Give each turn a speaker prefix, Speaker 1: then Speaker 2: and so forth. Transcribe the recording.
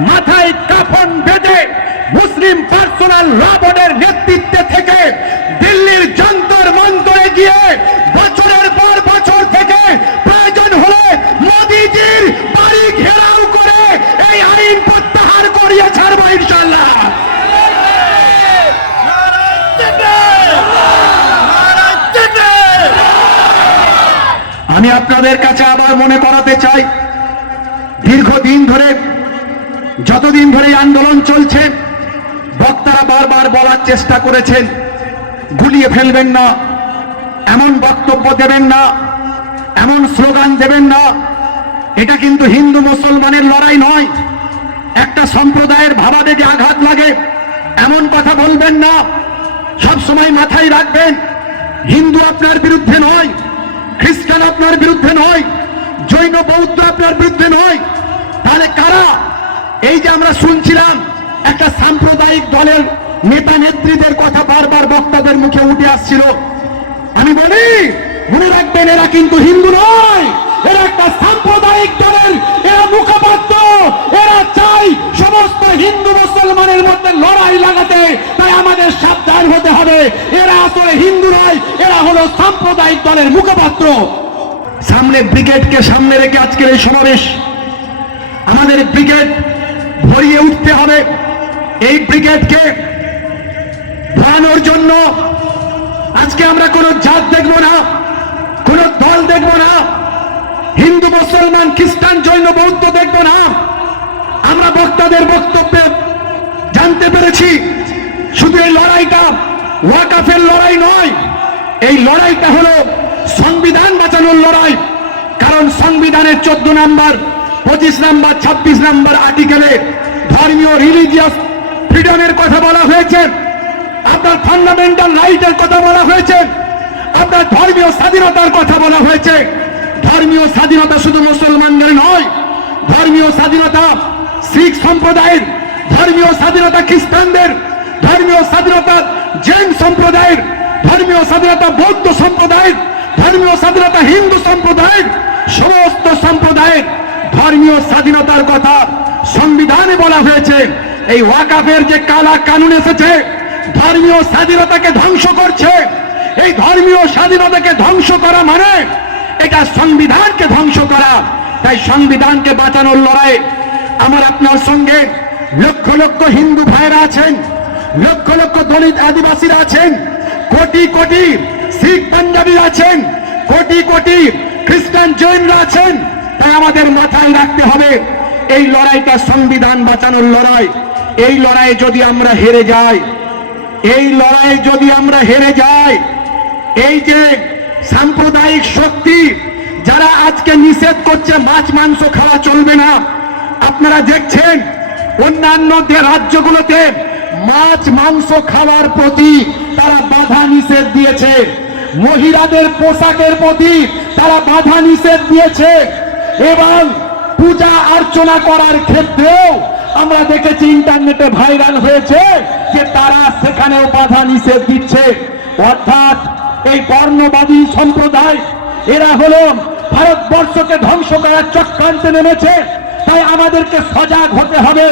Speaker 1: মাথায় কাফন বেঁধে মুসলিম পার্সোনাল রাবণের নেতৃত্বে থেকে দিল্লির যন্তর মন্তরে গিয়ে বছরের পর বছর থেকে প্রয়োজন হলে মোদিজির বাড়ি ঘেরাও করে এই আইন প্রত্যাহার করিয়ে ছাড়বো ইনশাল্লাহ আমি আপনাদের কাছে আবার মনে করাতে চাই, দীর্ঘদিন ধরে যতদিন ধরে আন্দোলন চলছে, বক্তারা বারবার বলার চেষ্টা করেছেন, গুলিয়ে ফেলবেন না, এমন বক্তব্য দেবেন না, এমন স্লোগান দেবেন না। এটা কিন্তু হিন্দু মুসলমানের লড়াই নয়। একটা সম্প্রদায়ের ভাবাবেগে আঘাত লাগে, এমন কথা বলবেন না। সব সময় মাথায় রাখবেন, হিন্দু আপনার বিরুদ্ধে নয়, খ্রিস্টান আপনার বিরুদ্ধে নয়, জৈন বৌদ্ধ আপনার বিরুদ্ধে নয়। তাহলে কারা এই যে আমরা শুনছিলাম, একটা সাম্প্রদায়িক দলের নেতা নেত্রীদের কথা বারবার বক্তাদের মুখে উঠে আসছিল। আমি বলি, মনে রাখবেন, এরা কিন্তু হিন্দু নয়, এরা একটা সাম্প্রদায়িক দলের, এরা মুখপাত্র, এরা চাই সমস্ত হিন্দু মুসলমানের মধ্যে লড়াই লাগাতে, তাই আমাদের সাবধান হতে হবে। এরা আসলে হিন্দু নয়, এরা হলো সাম্প্রদায়িক দলের মুখপাত্র। সামনে ব্রিগেডকে সামনে রেখে আজকের এই সমাবেশ। আমাদের ব্রিগেড ভরিয়ে উঠতে হবে এই ব্রিগেডকে ভরানোর জন্য। আজকে আমরা কোনো জাত দেখব না, কোন দল দেখব না, হিন্দু, মুসলমান, খ্রিস্টান, জৈন, বৌদ্ধ দেখব না। আমরা বক্তাদের বক্তব্যে জানতে পেরেছি, শুধু এই লড়াইটা ওয়াকাফের লড়াই নয়, এই লড়াইটা হলো সংবিধান বাঁচানোর লড়াই। কারণ সংবিধানের চোদ্দ নাম্বার, পঁচিশ নাম্বার, ছাব্বিশ নাম্বার আর্টিকেলে ধর্মীয় রিলিজিয়াস ফ্রিডমের কথা বলা হয়েছে। আপনার ফান্ডামেন্টাল রাইটের কথা বলা হয়েছে। আপনার ধর্মীয় স্বাধীনতার কথা বলা হয়েছে। ধর্মীয় স্বাধীনতা শুধু মুসলমানদের নয়, ধর্মীয় স্বাধীনতা শিখ সম্প্রদায়ের, ধর্মীয় স্বাধীনতা খ্রিস্টানদের, ধর্মীয় স্বাধীনতা জৈন সম্প্রদায়ের, ধর্মীয় স্বাধীনতা বৌদ্ধ সম্প্রদায়ের, ধর্মীয় স্বাধীনতা হিন্দু সম্প্রদায়ের, সমস্ত সম্প্রদায়ের ধর্মীয় স্বাধীনতার কথা সংবিধানে বলা হয়েছে। এই ওয়াকাফের যে কালা কানুন এসেছে, ধর্মীয় স্বাধীনতাকে ধ্বংস করছে। এই ধর্মীয় স্বাধীনতাকে ধ্বংস করা মানে এটা সংবিধানকে ধ্বংস করা। তাই সংবিধানকে বাঁচানোর লড়াই। আমার আপনার সঙ্গে লক্ষ লক্ষ হিন্দু ভাইরা আছেন, লক্ষ লক্ষ দলিত আদিবাসীরা আছেন, কোটি কোটি শিখ পাঞ্জাবি আছেন, কোটি কোটি খ্রিস্টান জৈনরা আছেন তাই আমাদের মাথায় রাখতে হবে, এই লড়াইটা সংবিধান বাঁচানোর লড়াই। এই লড়াই যদি আমরা হেরে যাই, এই লড়াই যদি আমরা হেরে যাই, এই যে সাম্প্রদায়িক শক্তি, যারা আজকে নিষেধ করছে মাছ, মাংস খাওয়া চলবে না, আপনারা দেখছেন অন্যান্য যে রাজ্যগুলোতে মাছ, মাংস খাওয়ার প্রতি তারা বাধা নিষেধ দিয়েছে। মহিলাদের পোশাকের প্রতি তারা বাধা নিষেধ দিয়েছে। এবং পূজা অর্চনা করার ক্ষেত্রেও আমরা দেখেছি ইন্টারনেটে ভাইরাল হয়েছে যে তারা সেখানে বাধা নিষেধ দিচ্ছে। অর্থাৎ এই বর্ণবাদী সম্প্রদায়, এরা হল ভারতবর্ষকে ধ্বংস করার চক্রান্তে নেমেছে, তাই আমাদেরকে সজাগ হতে হবে।